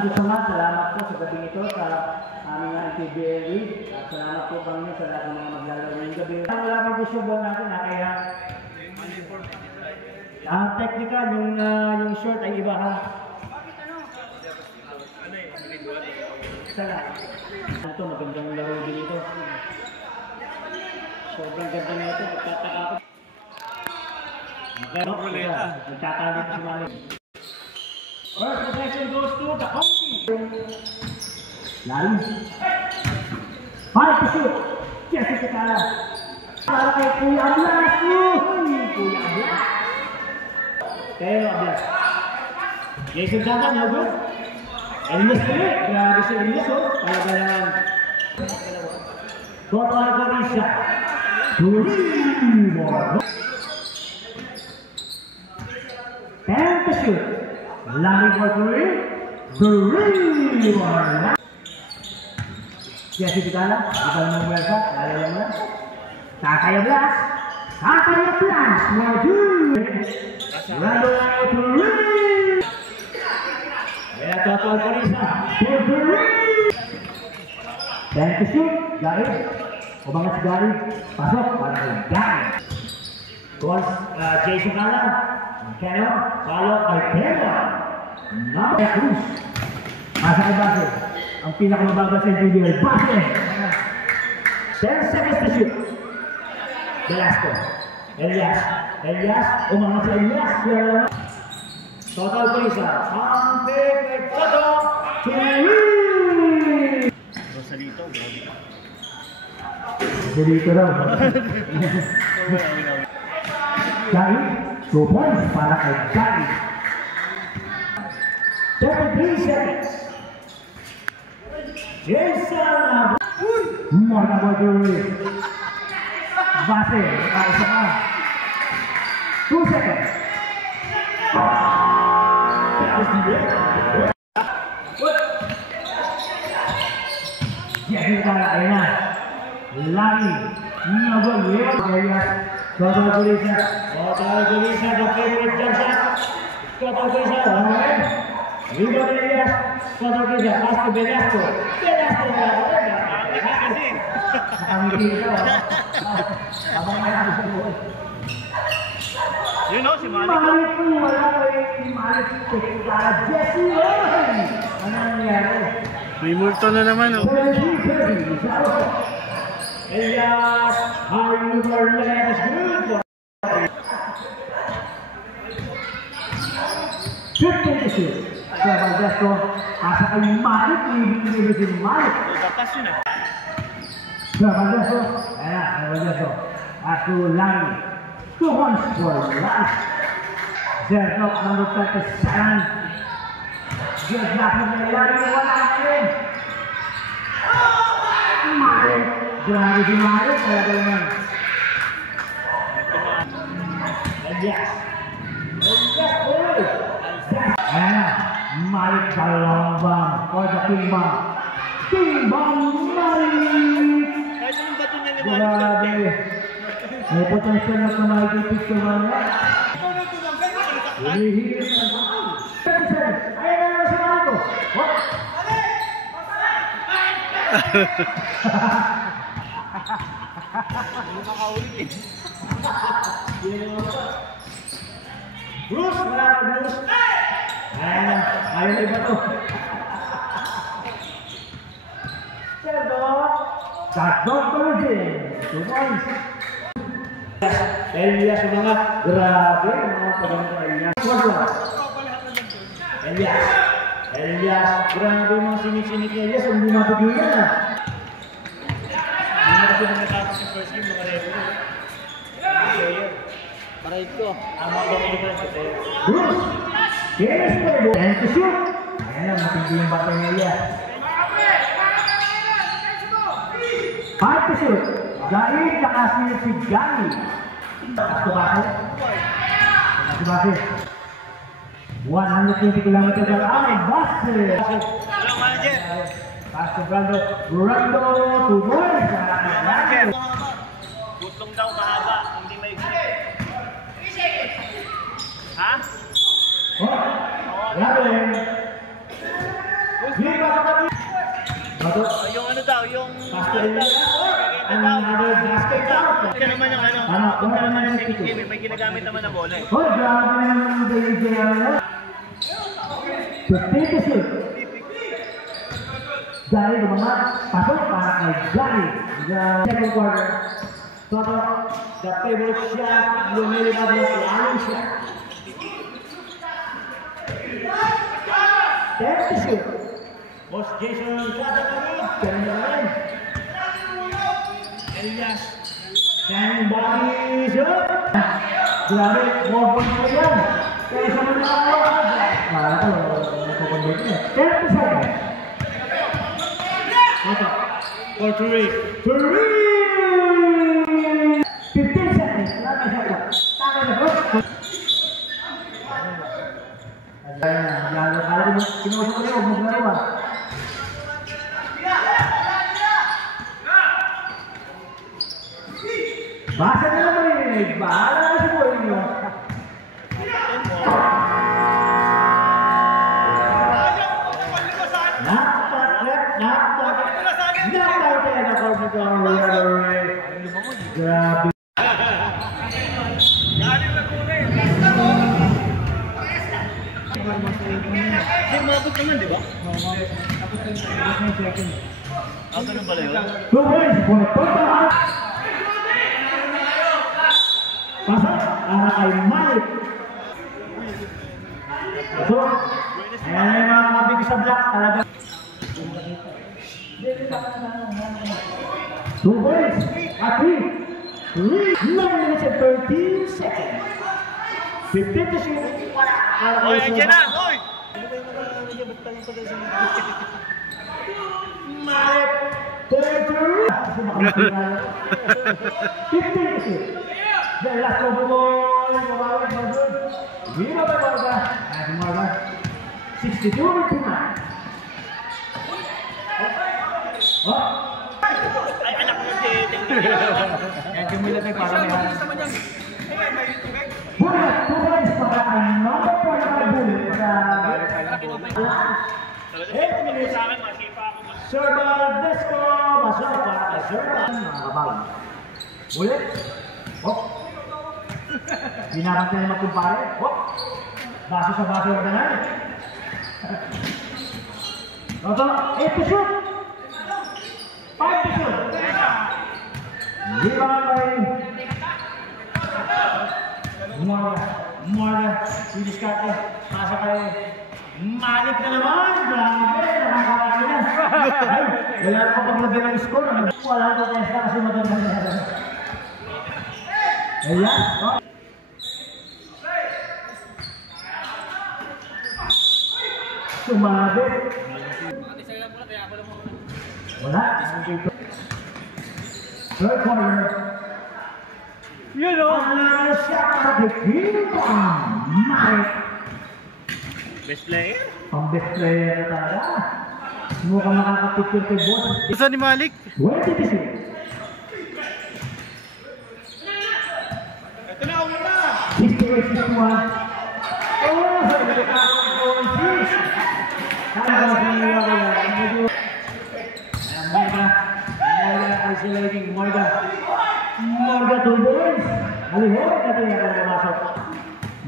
Salamat po sa gabi ito sa aming PBL League. At salamat po kami sa lahat ng mga maglalaro ngayong gabi. Wala po po siya buwan natin kaya ang technical, yung short ay iba ha. Salamat. Ito magandang laro din ito. Sobrang ganda na ito. Magtatalo si Mali. First possession goes to the County. Lalim. Five to shoot. Jesse Kitala. Para kay Kuya Ablas. Kuya Ablas. Pero Ablas. Jason Santa, no good. Elias ulit. Grabe si Elias oh. Talaga naman. Total Garisa. 3 more. 10 to shoot. Lari for 3 more. Jesse Kitala. Kita naman buwersa. Lalala mo na. Tatay Ablas. Tatay Ablas. More 2. Rando 3. Kaya Total Garisa. 3. 10 to shoot. Gary. Umangat si Gary. Pasok. Para kay Gary. Course, Jason Kala. Keno. Follow kay Keno. Number Cruz. Masa kay Base. Ang pinakamababa sa individual. Base. 10 seconds to shoot. Velasco. Elias. Umangat si Elias. Total Garisa. Ang pick kay Toto. Rosalito. Dito raw. Gary, 2 points para kay Gary. 33 seconds. Jason Mona Boy. Base, isa ka. 2 seconds. Jadi kita ayah lari nggak boleh Total Garisa the favorite Johnson. Total Garisa orang rebound Elias. Total Garisa pas ke Velasco. Kami kita abang ayah You know si Malik. Malik Jesse. Ano nangyari? May multo na naman oh. Elias, Harvard is good. 15 to shoot. Sa Valdesco, asa kay Malik, ibig si Malik. Papas yun ah. Sa Valdesco, Ato Lani. 2 points for life. Zerkop, number 37. Good luck with the Lani, wala natin. Malik. Grabe si Malik, talaga naman. Elias. Ayan na, Malik Kalambang for the Timbang. Timbang Malik! Kahit anong bato niya ni Malik. Grabe. May potential na tumahay picture man yan. Hihihit na ba? Ayan na si Malik. Hindi makaulit eh. Bruce! Wala ka Bruce! Ayan na, ayaw na iba to. Shotgun Thursday! 2 points. Elias mga grabe, mga paganda Elias. Elias, grabe mga sinik-sinik ni Elias, hindi mapigilan na. Hindi na kasi nakatapos yung first game, mga regular. Para ito, ang mga regular sa tayo. Bruce! Yes, pero and to shoot! Ayan na, matindi yung bata ni Elias. 5 to shoot! Gaib nakasilip si Gani. Tapos bakit? Tapos bakit? 120 kilometers per hour, Base! Hello, manager! Pass to Brando. Brando to boys! Gutlong daw mahaba, hindi may ha? Oh, grabe! Hindi pa sa kanya. Bato. Yung ano daw, yung... Basket daw. Another basket daw. Kaya naman yung ano, Wala kaya naman naman yung yung second pito. game, may ginagamit naman na bola eh. Oh, grabe naman yung JJ. 15 to shoot. Gary naman, pasok para kay Gary. The second quarter. Toto, the favorite shot, lumilipad na si Allen shot. 10 to shoot. Boss Jason, kasa kami. 10 na rin. Elias. Standing body shoot. Grabe, more points na yan. Kaya sa mga wala ko, nagkakondit niya. 10 to 7. Toto, for three. 15 seconds. Lagi siya ko. Taka na bro. Lalo ko kinuusap ko niyo, huwag maglaro ah. Basa na naman eh. Bahala na si Boy niyo. Grabe. Hindi, mabot naman, di ba? Ah, ganun pala yun? Two boys, punta. Pasok, para kay Malik. Pasok. Ayan yung mga mabig sa block talaga. Two boys, at 3. 9 minutes and 13 seconds. 15 to shoot. Oy, andyan na! Oy! Malik. 33. 15 to shoot. The last over ball. Mabawag na doon. Hindi na ba Marga? Si Marga. 62 to 9. Oh. Ay, anak mo si... Yan kumulat ay para may halang. Bullet, 2 points para kay number 45 Bullet sa 8 minutes. Sa akin, masipa ako. Serval Desco, masok para kay Serval. Nakabag. Bullet. Oh. Ginamit na naman kumpare. Oh. Baso sa baso yung ganun. Toto, 8 to shoot. 5 to shoot. Lima kay Morga. Sidiskate. Pasa kay Malik na naman. Grabe. Nakakarami na. Wala na paglagay ng score. Wala na testa kasi maganda na. Ayan. Sumabit. Wala. Third quarter. Yun o! Another shot at the kingdom. Mike. Best player? Ang best player na talaga. Mukhang makakapicture kay boss. Isa ni Malik? 20 to shoot. Ito na, una na! 68-61. Oh, nagkakaroon. Kaya ba siya medyo... Morga. Morga isolating. Morga. Morga 2 boys. Alihor natin yung nakamasok.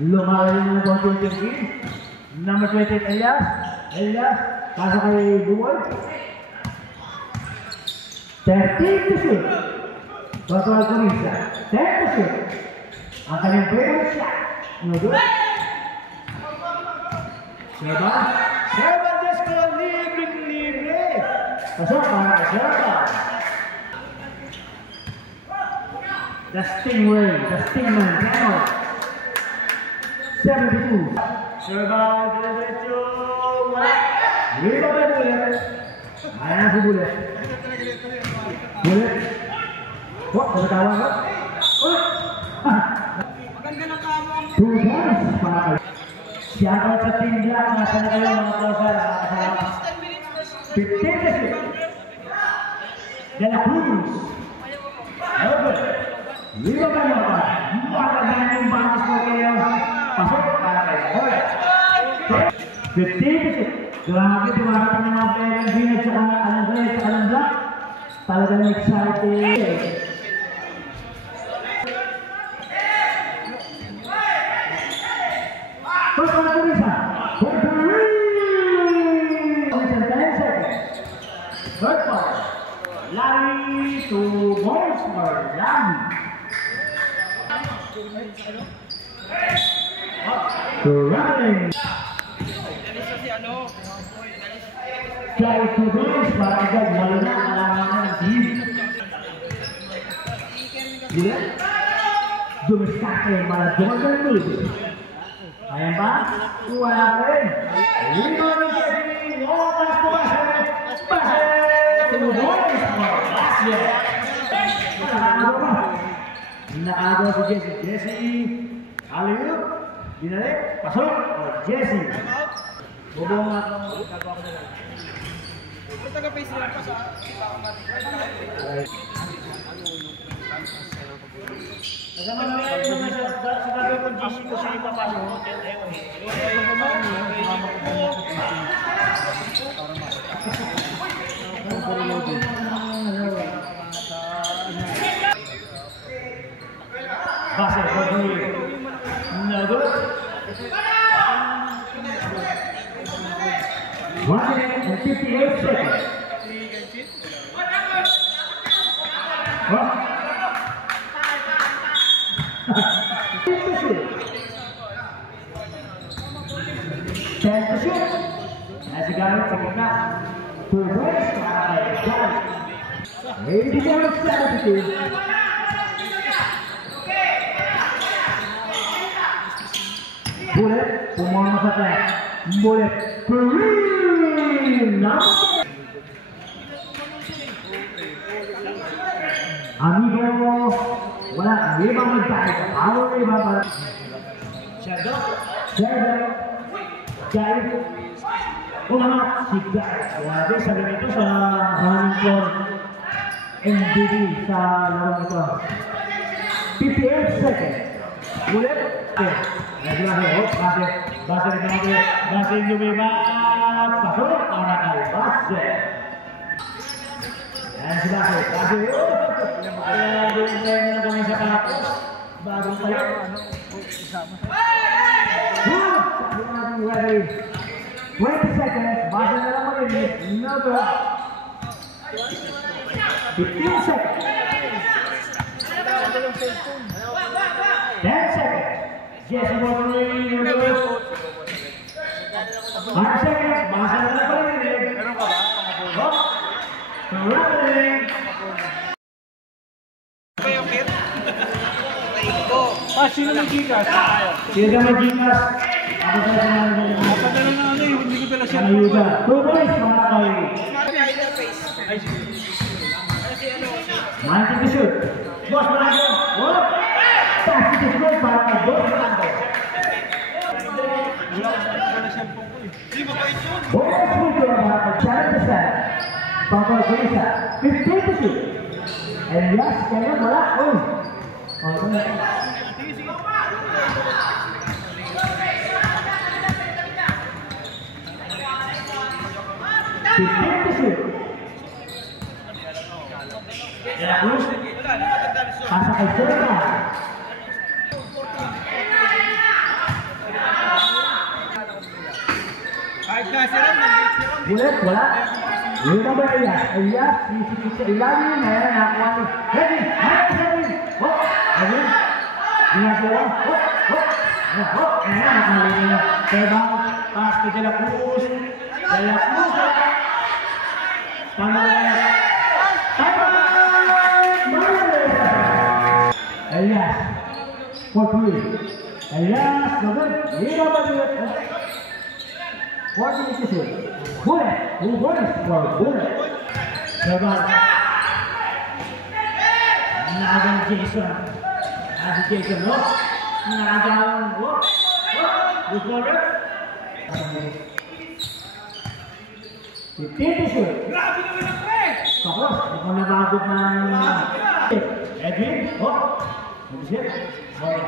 Lumayo yung bottom team. Number 28 Elias. Elias. Pasok kay Bumoy. 13 to shoot. Batual ko rin siya. 10 to shoot. Ang kanyang favorite shot. No good. Serval Desco, libre. Pasok para kay Serval. The Stingray, the Stingman, Demo. 72. Serval, diretso. Riba ba Bullet? Ayan si Bullet. Bullet. Oh, nagtawa ka? Oh! Maganda ng kamo. 2 points para kay Shoutout sa Team Black, nasa na kayo mga closer, nakakasama. 15 to shoot. De La Cruz. Over. Liba ba yung mga? Magandang yung banis mo kayo. Pasok para kay Hoy. 15 to shoot. Grabe, tumarating ng mga player ng Green at saka Alan Red at Alan Black. Talagang excited. First one to Lisa. For 10 seconds. Third one. Larry to Morris for Larry. Running. Kaya ito Morris para agad wala na kalaman ng team. Dila? Dumistate para Jordan Lewis. Ayan ba? Wala pa rin. Lino ni Jesse. Wakas to base. Base. Morris for Lasio. Nakagawa si Jesse. Jesse. Aliyo. Dinalik. Pasok. Jesse. Bubong nga. Taga-face nila pa sa kasama na yan yung mga sabi ko GC ko siya ipapasok. Base, pag-uwi. Nagot. 158 seconds. What? 10 to shoot. Nasi Garrett sa gitna. 2 points para kay Garrett. 87-72. Bullet, pumama sa track. Bullet, Kareem! Amigo, wala, ibang magtayo. Awal na iba para. Shadow. Jair. Umangat si Jair. Grabe, sabi nito sa running floor. MVP sa larong ito. 58 seconds. Bullet. Base yung lumibat. Pasok. Para kay Base. Ayan si Base. Kaya din na kami sa kapos. Bagong tayo. Sabi natin ready. 20 seconds. Base na lang malimit. Another. 15 seconds. 10 seconds. Jesse Walker. 5 seconds. Base na lang malimit. Meron ka ba? Running. Sino ng Gigas? Sino ng Gigas? Ako sa sinanay. Padala na ano eh, hindi ko pala siya. Ayuda. 2 points mga kayo. Mantik to shoot. Boss Malando. Oh! Pass to shoot para kay Boss Malando. Bonus point para kay Charlie Pesar. Pangkol Kulisa. 15 to shoot. And yes, kaya wala. Oh! Oh, ito na. Cruz, pasa kay Serna. Bullet, wala. Yung number Elias. Elias, sa ilalim na yan. Nakakuha ni Heavy. Hop! Ayun. Ginagawa. Hop! Ayan, nakalagay na. Tebang, pass to De La Cruz. De La Cruz. Tama na yan. Elias, for 3. Elias, good. Hero by Bullet. 40 to shoot. Bullet, who bonus for Bullet. Tebang. Nagang Jason. As Jason, look. Nagang, look. Good Bullet. 15 to shoot. Tapos, ito na bagod na Edwin, oh, mag-isip, Morgan.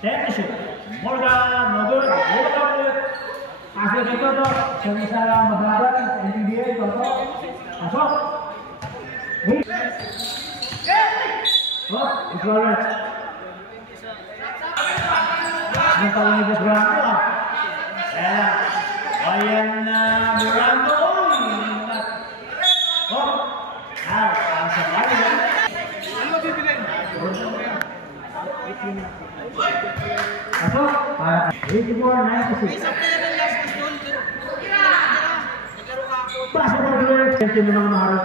10 to shoot. Morgan, no good. Pasok ito to. Sa mabagal. NBA. Toto. Pasok. Hey. Oh, it's alright. Ang tawag ni Brando. Ayan na Brando. Oh. Ang sakali. Ano bibilin? Pasok. 84-96. Pasok na dito. Tension mo mga maharap.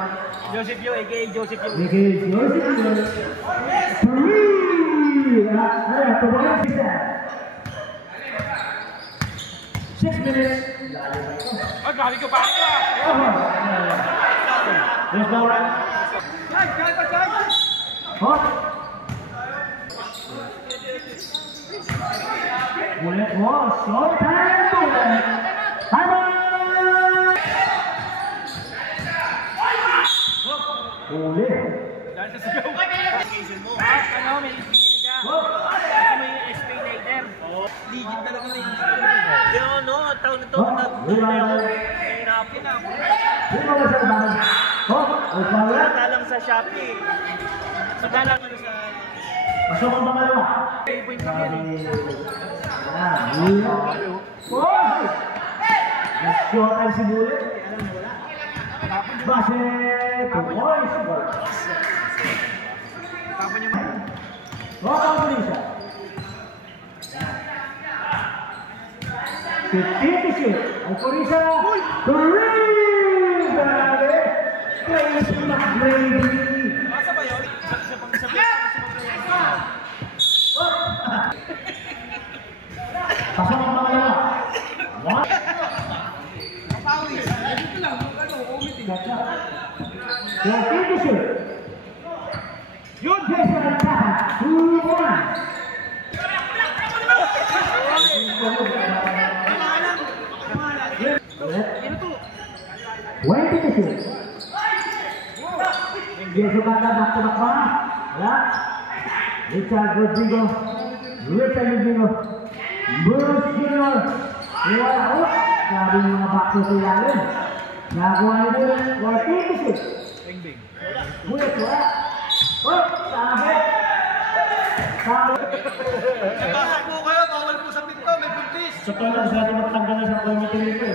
Joseph Yo, a.k.a. Joseph Yo. A.k.a. Joseph Yo. Three. Ayan, tumalang sisa. 6 minutes. Ay, balik ko pa. Let's go, right? Hot. Bullet was short time. Time on. Bullet. Ano, may pinili ka. Kasi may explainer. Legit talaga na yung hindi ano, taon na to. Nahihirapan na. Talang sa Shopee. Talang ano sa... Pasok ang pangalawa. Point lang yan eh. Nag-short time si Bullet. Base. Boys. Tapon niya man. Ang Purisa. 56. Ang Purisa. Three. Grabe. Place McGrady. Masa ba yun? Isa pang isa. Pasok ang pangalawa. One. Kapawis. Dito lang. Ano, umitin. Gotcha. 56. Yun! Jason at Taha. 2-1. Wait a minute. Jason kata back to back ba? Wala. Richard Rodrigo. Bruce Jr. Iwala ko. Sabi ng mga back to sa ilalim. Nakakuha nito. 46. Bing. Bulit wala. Oh, sabi. Nabasa po kayo, bawal po sa pinto, may buntis. Sa tulad sa ating magtanggal na sa committee nito.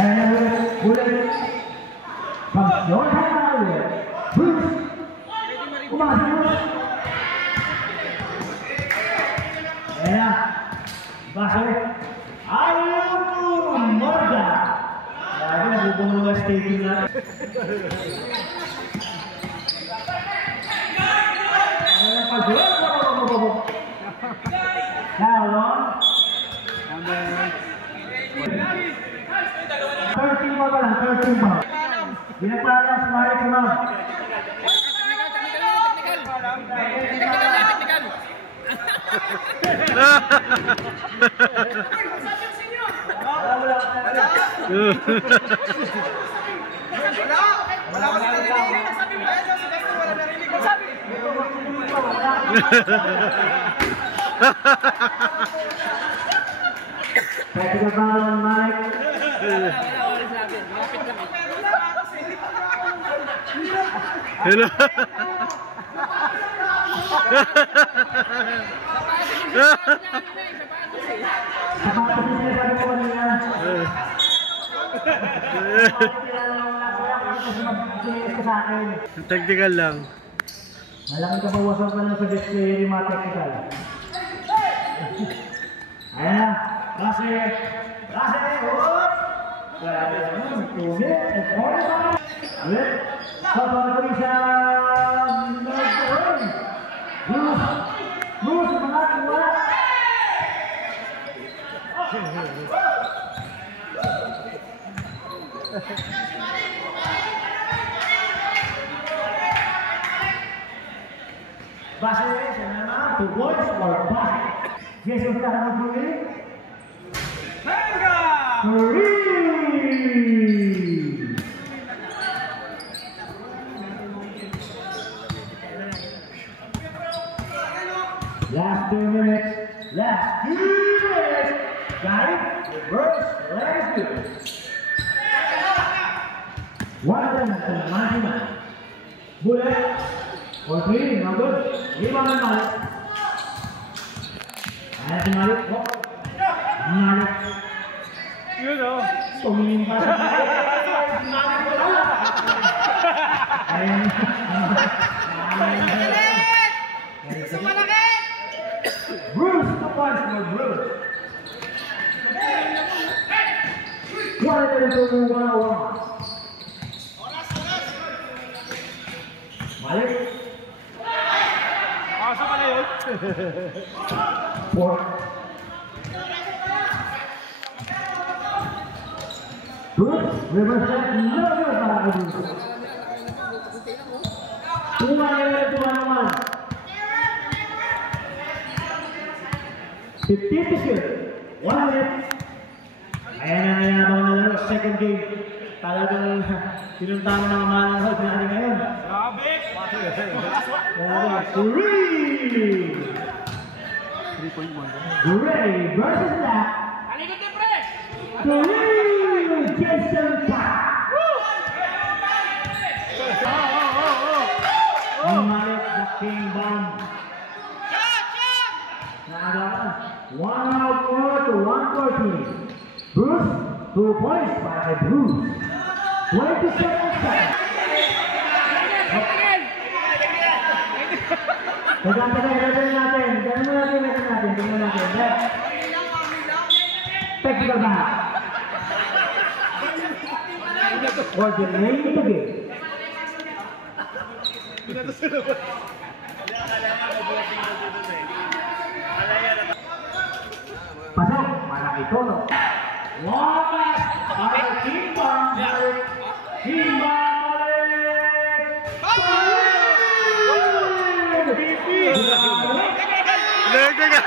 Ayan, bulit. Pag-yon sa mga Bruce. Umasin mo. Ayan. Base. Ayaw Morga. Sabi na bubuno na stadium na. Ayan pag-yon. Now, 13 mo ba lang? 13 mo. Binagpala sa Marik Sunod. Wala ko narinig. Sabi mo kaya si Dexter wala narinig. Sabi. Pwede ka ba lang, Mike? Hello. Sapatos yung sinasabi ko kanina. Technical lang. Malaking kabawasan ka lang sa display yung mga technical. Ayan na. Klase! Hop! Grabe naman. 2 minutes and 45. Ulit. Kapag siya nag-earn. Bruce, mga wala. Base siya naman. 2 points or back. Jesus na mag-uwi. Venga! 3! Last 2 minutes. Malik, reverse, let's go. 199. Bullet, for 3, no good. Rebound and Malik. Ayan si Malik, oh. Malik. Yun o. Tumingin pa sa Malik. Ayan. Bruce, 2 points for Bruce. 101. Malik. Asa ka na yun? 4. Bruce, reverse set, no good para kay Bruce. 2-1. 15 to shoot. 1 minute. Ayan ang nayabang na laro. Second game. Talagang pinuntahan ng mga mananghod natin ngayon. Grabe! Grabe. 3 Gray versus that. Talikod na, pre! 3 Jason Park. Malik the King Bomb. Naagawan. 1 out more to 114. Bruce, 2 points by Bruce. 27 seconds. Tagal natin. Tingnan natin. Technical back. For the name of the game. Pasok, malaki tono. Wakas, para Kimbang Malik. Kimbang Malik. Lega ka!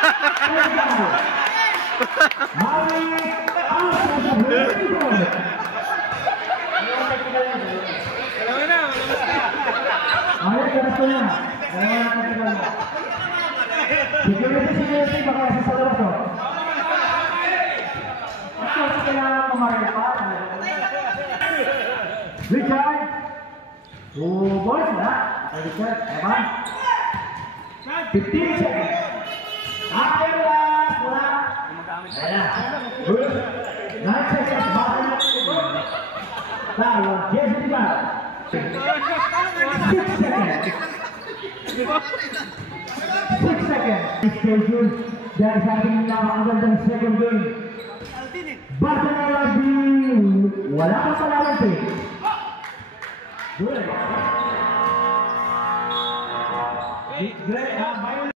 Malik, ang sasabihin. Malik, ganito na. Security, baka sa labas o. Kasi kailangan kumarin pa. Richard. 2 boys na. Richard, Evan. 15 seconds. After last, wala. Ayan na. Good. 9 seconds. Baka na. Talo, Jason Park. 6 seconds. 6 seconds. Schedule dahil sa ating napakagandang second game. Basta na rugby, wala kang palalantin. Good. Great.